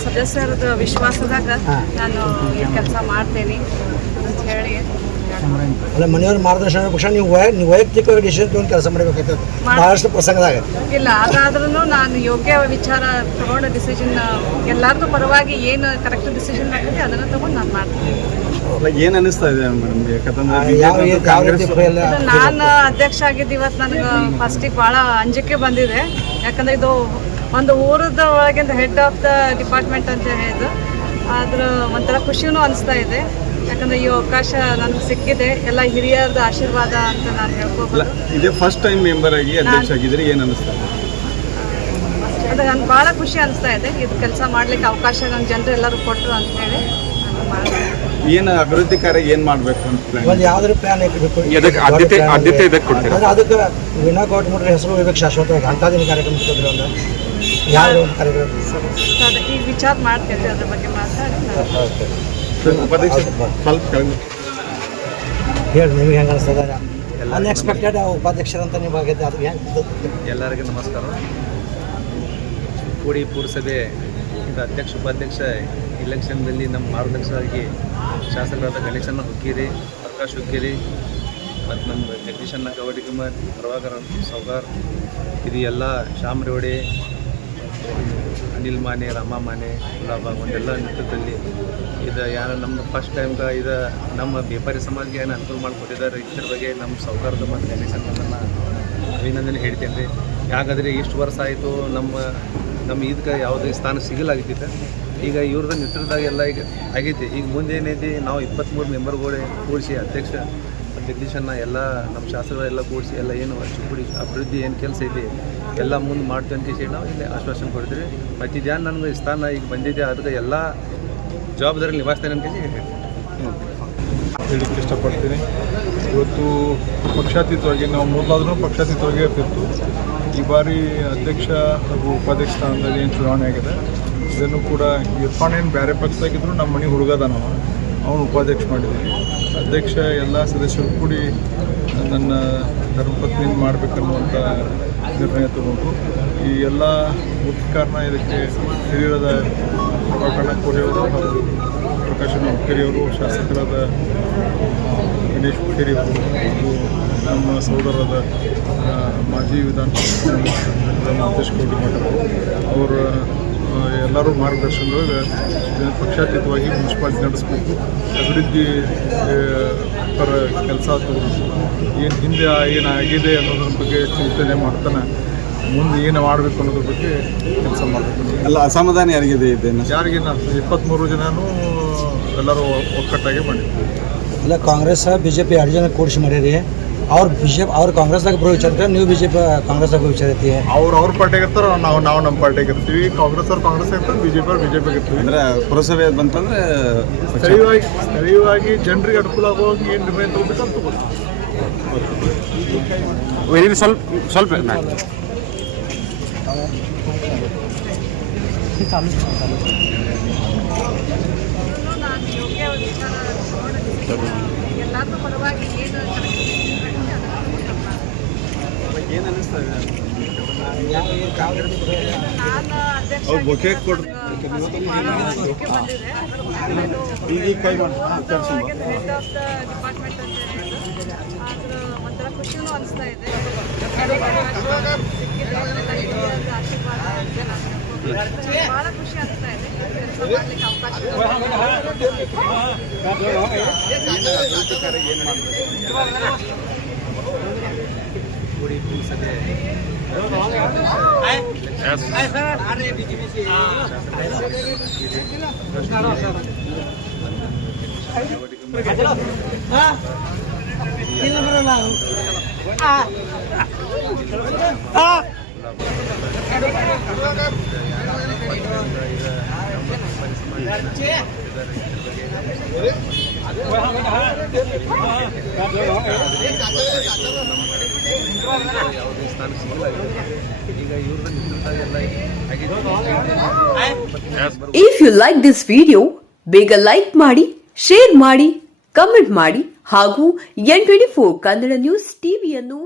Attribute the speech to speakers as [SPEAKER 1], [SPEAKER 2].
[SPEAKER 1] ಸದಸ್ಯರದ ವಿಶ್ವಾಸದಾಗ ನಾನು ಈ ಕೆಲಸ ಮಾಡ್ತೇನೆ ಅಂತ ಹೇಳಿ.
[SPEAKER 2] ಅಲ್ಲ ಮನೆಯವ್ರ ಮಾರ್ಗದರ್ಶನ ಪಕ್ಷ ನೀವು ವೈಯಕ್ತಿಕ ನೀವು ವೈಯಕ್ತಿಕವಾಗಿ ಡಿಸಿಷನ್ ತೊಗೊಂಡು ಕೆಲಸ ಮಾಡಬೇಕಾಗ್ತದೆ ಬಹಳಷ್ಟು ಪ್ರಸಂಗದಾಗ
[SPEAKER 1] ಇಲ್ಲ ಅದಾದ್ರೂ ನಾನು ಯೋಗ್ಯ ವಿಚಾರ ತಗೊಂಡ ಡಿಸಿಷನ್ ಎಲ್ಲಾರ್ದು ಪರವಾಗಿ ಏನು ಕರೆಕ್ಟ್ ಡಿಸಿಷನ್ ಆಗ್ತದೆ ಅದನ್ನ ತಗೊಂಡು ನಾನು ಮಾಡ್ತೀನಿ.
[SPEAKER 3] ಏನ್ ಅನಿಸ್ತಾ ಇದೆ ಮೇಡಮ್?
[SPEAKER 1] ಇದು ನಾನು ಅಧ್ಯಕ್ಷ ಆಗಿದ್ದು ಇವತ್ತು ನನಗೆ ಫಸ್ಟಿಗೆ ಭಾಳ ಅಂಜಿಕೆ ಬಂದಿದೆ. ಯಾಕಂದ್ರೆ ಇದು ಒಂದು ಊರದ ಒಳಗಿಂದ ಹೆಡ್ ಆಫ್ ದ ಡಿಪಾರ್ಟ್ಮೆಂಟ್ ಅಂತ ಹೇಳಿದ್ದು. ಆದ್ರೆ ಒಂಥರ ಖುಷಿನೂ ಅನಿಸ್ತಾ ಇದೆ. ಯಾಕಂದ್ರೆ ಈ ಅವಕಾಶ ನನಗೆ ಸಿಕ್ಕಿದೆ. ಎಲ್ಲ ಹಿರಿಯರ ಆಶೀರ್ವಾದ ಅಂತ ನಾನು
[SPEAKER 3] ಹೇಳ್ಕೋಬಹುದು
[SPEAKER 1] ಹೇಳ್ಕೋಬೋದು
[SPEAKER 3] ಇದೇ ಫಸ್ಟ್ ಟೈಮ್ ಮೆಂಬರ್ ಆಗಿ ಅಧ್ಯಕ್ಷ ಆಗಿದ್ರೆ ಏನು ಅನಿಸ್ತಾ ಇದೆ?
[SPEAKER 1] ಅದು ನನಗೆ ಭಾಳ ಖುಷಿ ಅನಿಸ್ತಾ ಇದೆ. ಇದು ಕೆಲಸ ಮಾಡ್ಲಿಕ್ಕೆ ಅವಕಾಶ ನನ್ನ ಜನರು ಎಲ್ಲರೂ ಕೊಟ್ಟರು ಅಂತ ಹೇಳಿ
[SPEAKER 3] ಏನು ಅಭಿವೃದ್ಧಿ ಕಾರ್ಯ ಏನ್ ಮಾಡಬೇಕು ಅಂತ ಪ್ಲಾನ್
[SPEAKER 2] ಒಂದು ಯಾವ್ದಾದ್ರು ಪ್ಲಾನ್ ಇರಬೇಕು
[SPEAKER 4] ಇದಕ್ಕೆ ಆದ್ಯತೆ ಆದ್ಯತೆ ಇದಕ್ಕೆ ಕೊಡ್ತೀರಾ?
[SPEAKER 2] ಅಂದ್ರೆ ಅದಕ್ಕೆ ವೀಣಾ ಗೌಡ್ಮಟ್ರ ಹೆಸರು ಇದಕ್ಕೆ ಶಾಶ್ವತವಾಗಿ. ಅಂಥದ್ದೇನು ಕಾರ್ಯಕ್ರಮ ಕೊಟ್ಟಿದ್ರು ಒಂದು ಯಾವ ಒಂದು ಕಾರ್ಯಕ್ರಮ
[SPEAKER 1] ಸೊ ಈಗ ವಿಚಾರ ಅದ್ರ ಬಗ್ಗೆ ಮಾತಾಡಿ
[SPEAKER 3] ಸ್ವಲ್ಪ
[SPEAKER 2] ಹೇಳಿ ನಿಮ್ಗೆ ಹೆಂಗೆ ಅನಿಸ್ತದ? ಅನ್ಎಕ್ಸ್ಪೆಕ್ಟೆಡ್ ಉಪಾಧ್ಯಕ್ಷರಂತ ನೀವು ಆಗಿದ್ದೆ ಅದು ಹೆಂಗೆ
[SPEAKER 5] ಎಲ್ಲರಿಗೂ ನಮಸ್ಕಾರ. ಕೂಡಿ ಪುರಸಭೆ ಇದು ಅಧ್ಯಕ್ಷ ಉಪಾಧ್ಯಕ್ಷ ಇಲೆಕ್ಷನ್ದಲ್ಲಿ ನಮ್ಮ ಮಾರ್ಗದರ್ಶಕರಾಗಿ ಶಾಸಕರಾದ ಗಣೇಶನ್ನ ಹುಕ್ಕಿರಿ ಪ್ರಕಾಶ್ ಹುಕ್ಕಿರಿ ಮತ್ತು ನಮ್ಮ ಜಗದೀಶನ್ನ ಗೌಡಿಕುಮಾರ್ ಪ್ರಭಾಕರ್ ಸೌಗಾರ್ ಇದು ಎಲ್ಲ ಶ್ಯಾಮ್ ರೇವಡೆ ಅನಿಲ್ ಮಾನೆ, ರಮ ಮಾನೆ, ಗುಲಾಬ ಒಂದೆಲ್ಲ ನೃತ್ಯದಲ್ಲಿ ಇದು ಯಾರು ನಮ್ಮ ಫಸ್ಟ್ ಟೈಮ್ಗೆ ಇದು ನಮ್ಮ ವ್ಯಾಪಾರಿ ಸಮಾಜಕ್ಕೆ ಏನು ಅನುಕೂಲ ಮಾಡಿಕೊಟ್ಟಿದ್ದಾರೆ ಇದ್ರ ಬಗ್ಗೆ ನಮ್ಮ ಸೌಕಾರದ ಮತ್ತು ಗಣೇಶನ್ನ ಅಭಿನಂದನೆ ಹೇಳ್ತೇನೆ ರೀ. ಯಾಕಂದರೆ ಇಷ್ಟು ವರ್ಷ ಆಯಿತು ನಮ್ಮ ನಮ್ಮ ಇದಕ್ಕೆ ಯಾವುದೇ ಸ್ಥಾನ ಸಿಗಲಾಗಿದ್ದಿತ್ತು ಈಗ ಇವ್ರದ್ದು ನೇತೃತ್ವದಾಗ ಎಲ್ಲ ಈಗ ಆಗೈತಿ. ಈಗ ಮುಂದೆ ಏನೈತಿ, ನಾವು ಇಪ್ಪತ್ತ್ಮೂರು ಮೆಂಬರ್ಗಳೇ ಕೂಡಿಸಿ ಅಧ್ಯಕ್ಷ ಜಗದೀಶನ್ನ ಎಲ್ಲ ನಮ್ಮ ಶಾಸ್ತ್ರಗಳೆಲ್ಲ ಕೂಡಿಸಿ ಎಲ್ಲ ಏನು ಚುಕ್ಕುಡಿ ಅಭಿವೃದ್ಧಿ ಏನು ಕೆಲಸ ಇದೆ, ಎಲ್ಲ ಮುಂದೆ ಮಾಡ್ತೀವಿ ಅಂತ ಹೇಳಿ ನಾವು ಇಲ್ಲಿ ಆಶ್ವಾಸನೆ ಕೊಡ್ತೀವಿ. ಮತ್ತು ಇದ್ಯಾನು ನನಗೆ ಸ್ಥಾನ ಈಗ ಬಂದಿದೆ ಅದಕ್ಕೆ ಎಲ್ಲ ಜವಾಬ್ದಾರಿ ನಿಭಾಯಿಸ್ತೇನೆ ಅಂತ ಹೇಳಿ
[SPEAKER 6] ಹೇಳಿಕ್ಕೆ ಇಷ್ಟಪಡ್ತೀನಿ. ಇವತ್ತು ಪಕ್ಷಾತೀತವಾಗಿ, ನಾವು ಮೊದಲಾದ್ರೂ ಪಕ್ಷಾತೀತವಾಗಿ ಇರ್ತಿತ್ತು. ಈ ಬಾರಿ ಅಧ್ಯಕ್ಷ ಹಾಗೂ ಉಪಾಧ್ಯಕ್ಷ ಸ್ಥಾನದಲ್ಲಿ ಏನು ಚುನಾವಣೆ ಆಗಿದೆ, ಇದನ್ನು ಕೂಡ ಇರ್ಫಾನ್ ಏನು ಬೇರೆ ಪಕ್ಷದಾಗಿದ್ದರೂ ನಮ್ಮ ಮನೆ ಹುಡುಗದ ನಾವು ಅವನು ಉಪಾಧ್ಯಕ್ಷ ಮಾಡಿದ್ದೀವಿ ಅಧ್ಯಕ್ಷ, ಎಲ್ಲ ಸದಸ್ಯರು ಕೂಡಿ ನನ್ನ ಧರ್ಮಪತ್ನಿ ಮಾಡಬೇಕನ್ನುವಂಥ ನಿರ್ಣಯ ತಗೊಂಡು ಈ ಎಲ್ಲ ಮುಖ್ಯ ಕಾರಣ ಇದಕ್ಕೆ ಹಿರಿಯರಾದ ಪ್ರಭಾಕರಣ ಕೋರಿಯವರು ಹಾಗೂ ಪ್ರಕಾಶನ ಹುಕ್ಕೇರಿಯವರು ಶಾಸಕರಾದ ಗಣೇಶ್ ಹುಕ್ಕೇರಿಯವರು ಹಾಗೂ ನಮ್ಮ ಸಹೋದರದ ಮಾಜಿ ವಿಧಾನ ಅಧ್ಯಕ್ಷ ಕೋಟಿ ಅವರು ಎಲ್ಲರೂ ಮಾರ್ಗದರ್ಶನದೊಳಗೆ ಇದನ್ನ ಪಕ್ಷಾತೀತವಾಗಿ ಮುನ್ಸಿಪಾಲಿಟಿ ನಡೆಸಬೇಕು. ಅಭಿವೃದ್ಧಿ ಪರ ಕೆಲಸ ತಗೋಬೇಕು ಏನು ಹಿಂದೆ ಏನು ಆಗಿದೆ ಅನ್ನೋದ್ರ ಬಗ್ಗೆ ಚಿಂತನೆ ಮಾಡ್ತಾನೆ. ಮುಂದೆ ಏನು ಮಾಡಬೇಕು ಅನ್ನೋದ್ರ ಬಗ್ಗೆ ಕೆಲಸ ಮಾಡಬೇಕು.
[SPEAKER 3] ಎಲ್ಲ ಅಸಮಾಧಾನ ಯಾರಿಗಿದೆ ಇದೆ
[SPEAKER 6] ಯಾರಿಗೆ ನಾನು ಇಪ್ಪತ್ತ್ಮೂರು ಜನನೂ ಎಲ್ಲರೂ ಒಕ್ಕಟ್ಟಾಗಿ ಮಾಡಿದ್ವಿ
[SPEAKER 2] ಇಲ್ಲ ಕಾಂಗ್ರೆಸ್ ಬಿ ಜೆ ಪಿ ಎರಡು ಜನ ಕೂಡಿಸಿ ಮಾಡಿರಿ ಅವ್ರು ಬಿ ಜೆ ಪಿ ಅವ್ರು ಕಾಂಗ್ರೆಸ್ದಾಗ ಬರೋ ವಿಚಾರ ಇರ್ತಾರೆ, ನೀವು ಬಿ ಜೆ ಪಿ ಕಾಂಗ್ರೆಸ್ದಾಗ ಬರೋ ವಿಚಾರ ಐತಿ
[SPEAKER 6] ಅವ್ರು ಅವ್ರ ಪಾರ್ಟಿಗೆ ಇರ್ತಾರೆ ನಾವು ನಾವು ನಮ್ಮ ಪಾರ್ಟಿಗೆ ಇರ್ತೀವಿ ಕಾಂಗ್ರೆಸ್ ಅವ್ರು ಕಾಂಗ್ರೆಸ್ ಇರ್ತಾರೆ ಬಿ ಜೆ ಪಿ ಅವ್ರು ಬಿ ಜೆ ಪಿಗೆ ಇರ್ತೀವಿ
[SPEAKER 3] ಅಂದ್ರೆ ಪುರಸಭೆ ಬಂತಂದ್ರೆ
[SPEAKER 6] ಸ್ಥಳೀಯವಾಗಿ ಸ್ಥಳೀಯವಾಗಿ ಜನರಿಗೆ ಅನುಕೂಲ ಆಗುವಾಗ ಏನು ನಿರ್ಣಯ ತಗೋಬೇಕು ಅಂತ ತಗೋಬೇಕು
[SPEAKER 4] ಇದು ಸ್ವಲ್ಪ ಸ್ವಲ್ಪ ಮ್ಯಾಮ್.
[SPEAKER 1] ನಾನು ಯೋಗ್ಯ ವಿಚಾರ ತಗೊಂಡ decision ಎಲ್ಲಾರ್ದು ಪರವಾಗಿ ಏನು ಕರೆಕ್ಟ್ ಡಿಸಿಷನ್ ಆಗ್ತದೆ ಅದನ್ನ ತಗೊಂಡು ಮಾಡ್ತೀನಿ
[SPEAKER 3] ಏನ್ ಅನಿಸ್ತಾ ಇದೆ ಅವ್ರು ಬೊಕ್ಕೆ
[SPEAKER 1] ಆಗಿದ್ದೆ,
[SPEAKER 3] ಕೊಡ್-
[SPEAKER 1] ನನಗೆ ಭಾಳ ಅಂಜಿಕೆ ಬಂದಿದೆ
[SPEAKER 3] ಈಗ ಕೈ
[SPEAKER 1] ಒಂಥರ ಖುಷಿನೂ ಅನಿಸ್ತಾ ಇದೆ ಸಿಕ್ಕಿದೆ ಎಲ್ಲ ಹಿರಿಯರ ಆಶೀರ್ವಾದ ಅಂತ ನಾನು ಹೇಳ್ಬೋದು. ಭಾಳ ಖುಷಿ ಅನಿಸ್ತಾ ಇದೆ ಕೆಲಸ ಮಾಡ್ಲಿಕ್ಕೆ ಅವಕಾಶ
[SPEAKER 5] ಕೂಡಿ ಪುರಸಭೆ ಯಾವುದೇ
[SPEAKER 7] if you like this video ಬೇಗ ಲೈಕ್ ಮಾಡಿ ಶೇರ್ ಮಾಡಿ ಕಮೆಂಟ್ ಮಾಡಿ ಹಾಗೂ N twenty four Kannada news ಟಿವಿಯನ್ನು